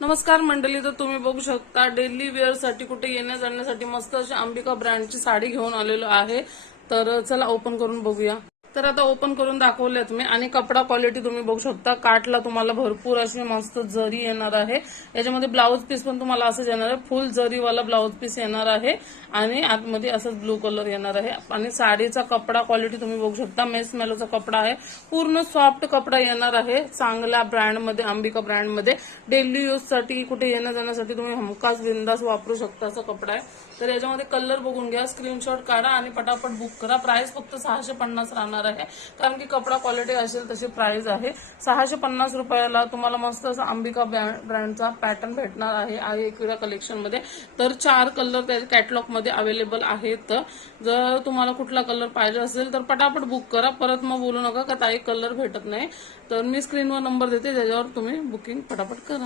नमस्कार मंडळी, तर तुम्ही बघू शकता डेली वेअर साठी कुठे येण्या जाण्यासाठी मस्त अशी अंबिका ब्रँडची साडी घेऊन आलेलो आहे। तर चला ओपन करून बघूया। तर आता ओपन करून दाखवले तुम्ही आणि कपडा क्वालिटी तुम्ही बघू शकता। काठला तुम्हाला भरपूर अशी मस्त जरी येणार आहे। याच्यामध्ये ब्लाउज पीस पण तुम्हाला असंच येणार आहे, फुल जरीवाला ब्लाउज पीस येणार आहे आणि आतमध्ये असंच ब्लू कलर येणार आहे। आणि साडीचा कपडा क्वालिटी तुम्ही बघू शकता, मेस मेलोचा कपडा आहे, पूर्ण सॉफ्ट कपडा येणार आहे। चांगल्या ब्रँडमध्ये, अंबिका ब्रँडमध्ये डेली यूज साठी कुठे येण्या जाण्यासाठी तुम्ही हमखास बिंदास वापरू शकता असा कपडा आहे। तर याच्यामध्ये कलर बघून घ्या, स्क्रीनशॉट काढा आणि पटापट बुक करा। प्राइस फक्त 650 राहणार आहे, कारण की कपडा क्वालिटी असेल तशी प्राइस आहे। 650 रुपयाला तुम्हाला मस्त असा अंबिका ब्रँडचा पॅटर्न भेटणार आहे एकविरा कलेक्शन मध्ये। तर 4 कलर त्या कॅटलॉग मध्ये अवेलेबल आहेत। जर तुम्हाला कुठला कलर पाहिजे असेल तर पटापट बुक करा, परत मग बोलू नका का ताई कलर भेटत नाही। तर मी स्क्रीनवर नंबर देते, त्याच्यावर तुम्ही बुकिंग पटापट करा।